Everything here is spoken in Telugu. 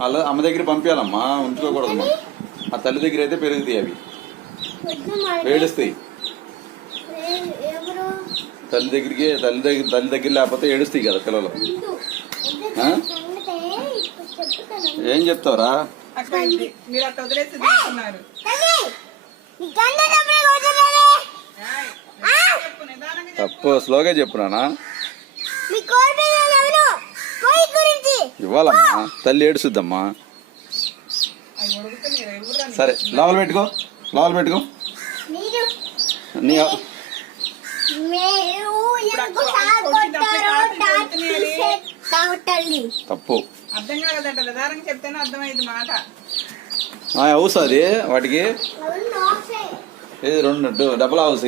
వాళ్ళ అమ్మ దగ్గర పంపించాలమ్మా, ఉంచుకోకూడదు. ఆ తల్లి దగ్గర అయితే పెరుగుతాయి, అవి ఏడుస్తాయి. తల్లి దగ్గర లేకపోతే ఏడుస్తాయి కదా పిల్లలు. ఏం చెప్తావురా? తప్పు, స్లోగా చెప్పునా. ఇవ్వాలమ్మా, తల్లి ఏడుస్తుద్దమ్మా. సరే లోపల పెట్టుకో, లోపల పెట్టుకో. తప్పు అర్థం కాలేదంట, నిదానంగా చెప్తేనే అర్థమైంది మాట. హౌస్ అది వాటికి 2 డబుల్ హౌస్.